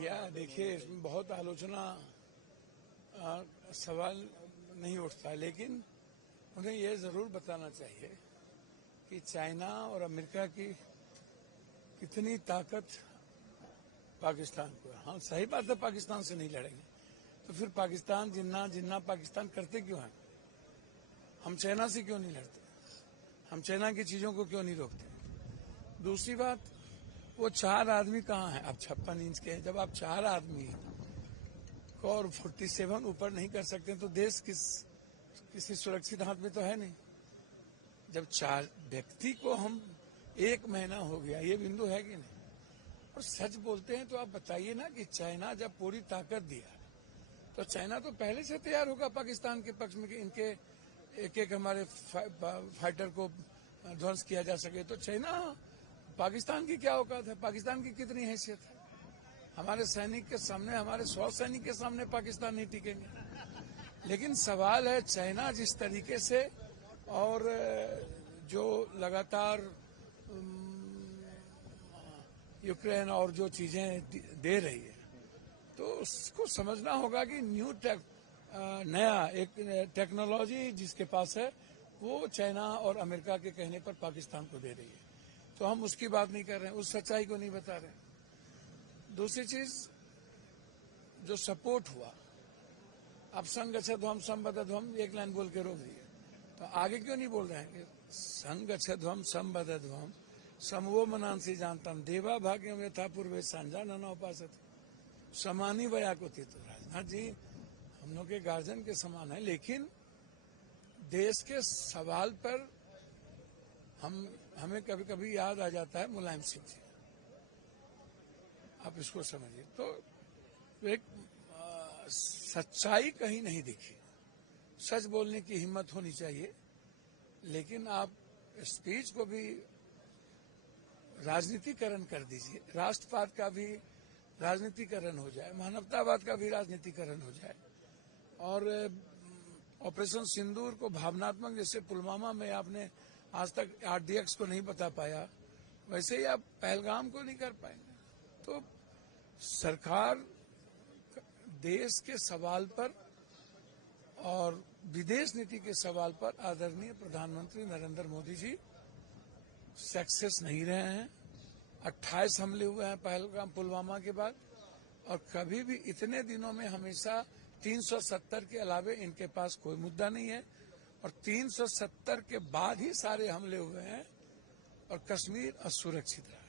या देखिए, इसमें बहुत आलोचना सवाल नहीं उठता, लेकिन उन्हें यह जरूर बताना चाहिए कि चाइना और अमेरिका की कितनी ताकत पाकिस्तान को है। हाँ, सही बात है, पाकिस्तान से नहीं लड़ेंगे तो फिर पाकिस्तान जिन्ना जिन्ना पाकिस्तान करते क्यों हैं? हम चाइना से क्यों नहीं लड़ते? हम चाइना की चीजों को क्यों नहीं रोकते? दूसरी बात, वो 4 आदमी कहाँ हैं? अब 56 इंच के हैं। जब आप 4 आदमी को और 47 ऊपर नहीं कर सकते तो देश किसी सुरक्षित हाथ में तो है नहीं। जब 4 व्यक्ति को हम 1 महीना हो गया, ये बिंदु है कि नहीं? और सच बोलते हैं तो आप बताइए ना कि चाइना जब पूरी ताकत दिया तो चाइना तो पहले से तैयार होगा पाकिस्तान के पक्ष में कि इनके एक हमारे फाइटर को ध्वंस किया जा सके। तो चाइना, पाकिस्तान की क्या औकात है? पाकिस्तान की कितनी हैसियत है? हमारे सैनिक के सामने, हमारे 100 सैनिक के सामने पाकिस्तान नहीं टिकेंगे। लेकिन सवाल है, चाइना जिस तरीके से और जो लगातार यूक्रेन और जो चीजें दे रही है, तो उसको समझना होगा कि नया एक टेक्नोलॉजी जिसके पास है वो चाइना और अमेरिका के कहने पर पाकिस्तान को दे रही है। तो हम उसकी बात नहीं कर रहे हैं, उस सच्चाई को नहीं बता रहे। दूसरी चीज, जो सपोर्ट हुआ, अब संगच्छध्वम संबद्धध्वम एक लाइन बोल के रोक दिए, तो आगे क्यों नहीं बोल रहे हैं कि संगच्छध्वम संबद्धध्वम समवो मनांसी जानतम देवा भाग्यम यथा पूर्वे सांझा नना उपासत समानी वया को थी। तो राजनाथ जी हम लोग के गार्जियन के समान है, लेकिन देश के सवाल पर हमें कभी कभी याद आ जाता है मुलायम सिंह जी। आप इसको समझिए। तो एक सच्चाई कहीं नहीं दिखी। सच बोलने की हिम्मत होनी चाहिए, लेकिन आप स्पीच को भी राजनीतिकरण कर दीजिए। राष्ट्रवाद का भी राजनीतिकरण हो जाए, मानवतावाद का भी राजनीतिकरण हो जाए। और ऑपरेशन सिंदूर को भावनात्मक, जैसे पुलवामा में आपने आज तक RDX को नहीं बता पाया, वैसे ही आप पहलगाम को नहीं कर पाएंगे। तो सरकार देश के सवाल पर और विदेश नीति के सवाल पर आदरणीय प्रधानमंत्री नरेंद्र मोदी जी सक्सेस नहीं रहे हैं। 28 हमले हुए हैं पहलगाम पुलवामा के बाद, और कभी भी इतने दिनों में हमेशा 370 के अलावे इनके पास कोई मुद्दा नहीं है, और 370 के बाद ही सारे हमले हुए हैं और कश्मीर असुरक्षित रहा।